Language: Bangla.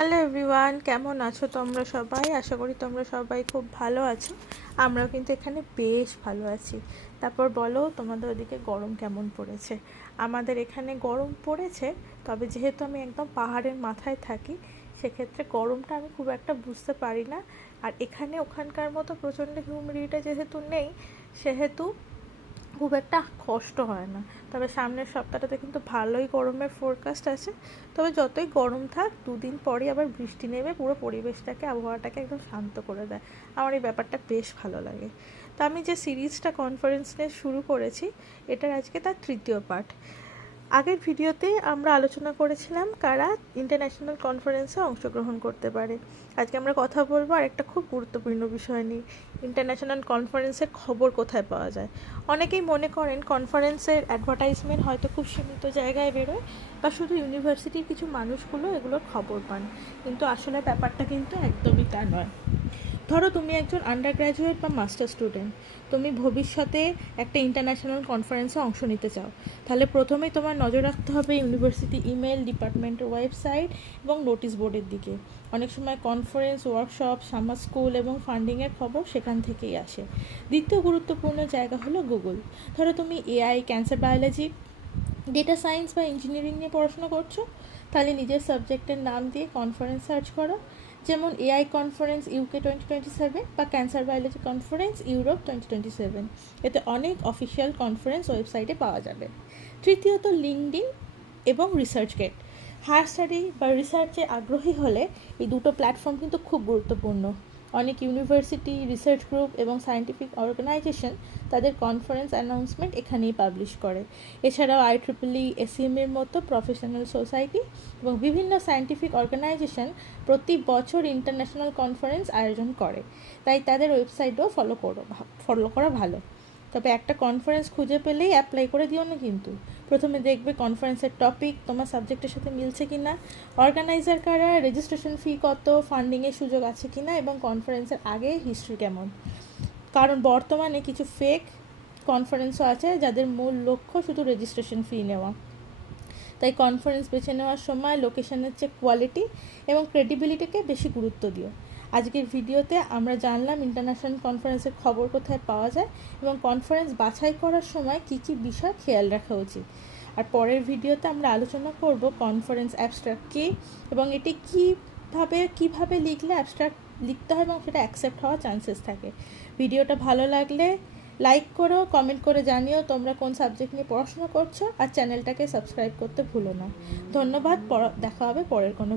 হ্যালো এভরিওয়ান, কেমন আছো তোমরা সবাই? আশা করি তোমরা সবাই খুব ভালো আছো। আমরাও কিন্তু এখানে বেশ ভালো আছি। তারপর বলো, তোমাদের ওদিকে গরম কেমন পড়েছে? আমাদের এখানে গরম পড়েছে, তবে যেহেতু আমি একদম পাহাড়ের মাথায় থাকি, সেক্ষেত্রে গরমটা আমি খুব একটা বুঝতে পারি না। আর এখানে ওখানকার মতো প্রচণ্ড হিউমিডিটি যেহেতু নেই, সেহেতু খুব একটা কষ্ট হয় না। তবে সামনের সপ্তাহটাতে কিন্তু ভালোই গরমের ফোরকাস্ট আছে। তবে যতই গরম থাক, দুদিন পরই আবার বৃষ্টি নেমে পুরো পরিবেশটাকে, আবহাওয়াটাকে একদম শান্ত করে দেয়। আমার এই ব্যাপারটা বেশ ভালো লাগে। তো আমি যে সিরিজটা কনফারেন্স নিয়ে শুরু করেছি, এটার আজকে তার তৃতীয় পার্ট। আগের ভিডিওতে আমরা আলোচনা করেছিলাম কারা ইন্টারন্যাশনাল কনফারেন্সে অংশগ্রহণ করতে পারে। আজকে আমরা কথা বলবো আর একটা খুব গুরুত্বপূর্ণ বিষয় নিয়ে, ইন্টারন্যাশনাল কনফারেন্সের খবর কোথায় পাওয়া যায়। অনেকেই মনে করেন কনফারেন্সের অ্যাডভার্টাইজমেন্ট হয়তো খুব সীমিত জায়গায় বেরোয়, বা শুধু ইউনিভার্সিটির কিছু মানুষগুলো এগুলোর খবর পান, কিন্তু আসলে ব্যাপারটা কিন্তু একদমই তা নয়। ধরো তুমি একজন আন্ডার গ্র্যাজুয়েট বা মাস্টার স্টুডেন্ট, তুমি ভবিষ্যতে একটা ইন্টারন্যাশনাল কনফারেন্সে অংশ নিতে চাও, তাহলে প্রথমেই তোমার নজর রাখতে হবে ইউনিভার্সিটি ইমেল, ডিপার্টমেন্টের ওয়েবসাইট এবং নোটিশ বোর্ডের দিকে। অনেক সময় কনফারেন্স, ওয়ার্কশপ, সামার স্কুল এবং ফান্ডিংয়ের খবর সেখান থেকেই আসে। দ্বিতীয় গুরুত্বপূর্ণ জায়গা হলো গুগল। ধরো তুমি AI, cancer biology, data science বা ইঞ্জিনিয়ারিং নিয়ে পড়াশোনা করছো, তাহলে নিজের সাবজেক্টের নাম দিয়ে কনফারেন্স সার্চ করো, যেমন এআই কনফারেন্স ইউকে 2027 বা ক্যান্সার বায়োলজি কনফারেন্স ইউরোপ 2027। এতে অনেক অফিসিয়াল কনফারেন্স ওয়েবসাইটে পাওয়া যাবে। তৃতীয়ত লিঙ্কডইন এবং রিসার্চগেট। হায়ার স্টাডি বা রিসার্চে আগ্রহী হলে এই দুটো প্ল্যাটফর্ম কিন্তু খুব গুরুত্বপূর্ণ। অনেক ইউনিভার্সিটি, রিসার্চ গ্রুপ এবং সায়েন্টিফিক অর্গানাইজেশন তাদের কনফারেন্স অ্যানাউন্সমেন্ট এখানেই পাবলিশ করে। এছাড়াও IEEE, SCM-এর মতো প্রফেশনাল সোসাইটি এবং বিভিন্ন সায়েন্টিফিক অর্গানাইজেশন প্রতি বছর ইন্টারন্যাশনাল কনফারেন্স আয়োজন করে, তাই তাদের ওয়েবসাইটও ফলো করা ভালো। তবে একটা কনফারেন্স খুঁজে পেলেই অ্যাপ্লাই করে দিও না কিন্তু। প্রথমে দেখবে কনফারেন্সের টপিক তোমার সাবজেক্টের সাথে মিলছে কি না, অর্গানাইজার কারা, রেজিস্ট্রেশন ফি কত, ফান্ডিংয়ের সুযোগ আছে কি না, এবং কনফারেন্সের আগে হিস্ট্রি কেমন। কারণ বর্তমানে কিছু ফেক কনফারেন্সও আছে যাদের মূল লক্ষ্য শুধু রেজিস্ট্রেশন ফি নেওয়া। তাই কনফারেন্স বেছে নেওয়ার সময় লোকেশনের চেয়ে কোয়ালিটি এবং ক্রেডিবিলিটিকে বেশি গুরুত্ব দিও। আজকের ভিডিওতে আমরা জানলাম ইন্টারন্যাশনাল কনফারেন্সের খবর কোথায় পাওয়া যায় এবং কনফারেন্স বাছাই করার সময় কী কী বিষয় খেয়াল রাখা উচিত। আর পরের ভিডিওতে আমরা আলোচনা করব কনফারেন্স অ্যাবস্ট্রাক্ট কী এবং এটি কীভাবে লিখলে অ্যাবস্ট্রাক্ট লিখতে হয় এবং সেটা অ্যাকসেপ্ট হওয়ার চান্সেস থাকে। ভিডিওটা ভালো লাগলে লাইক করো, কমেন্ট করে জানিও তোমরা কোন সাবজেক্ট নিয়ে পড়াশোনা করছো, আর চ্যানেলটাকে সাবস্ক্রাইব করতে ভুলো না। ধন্যবাদ। দেখা হবে পরের কোনো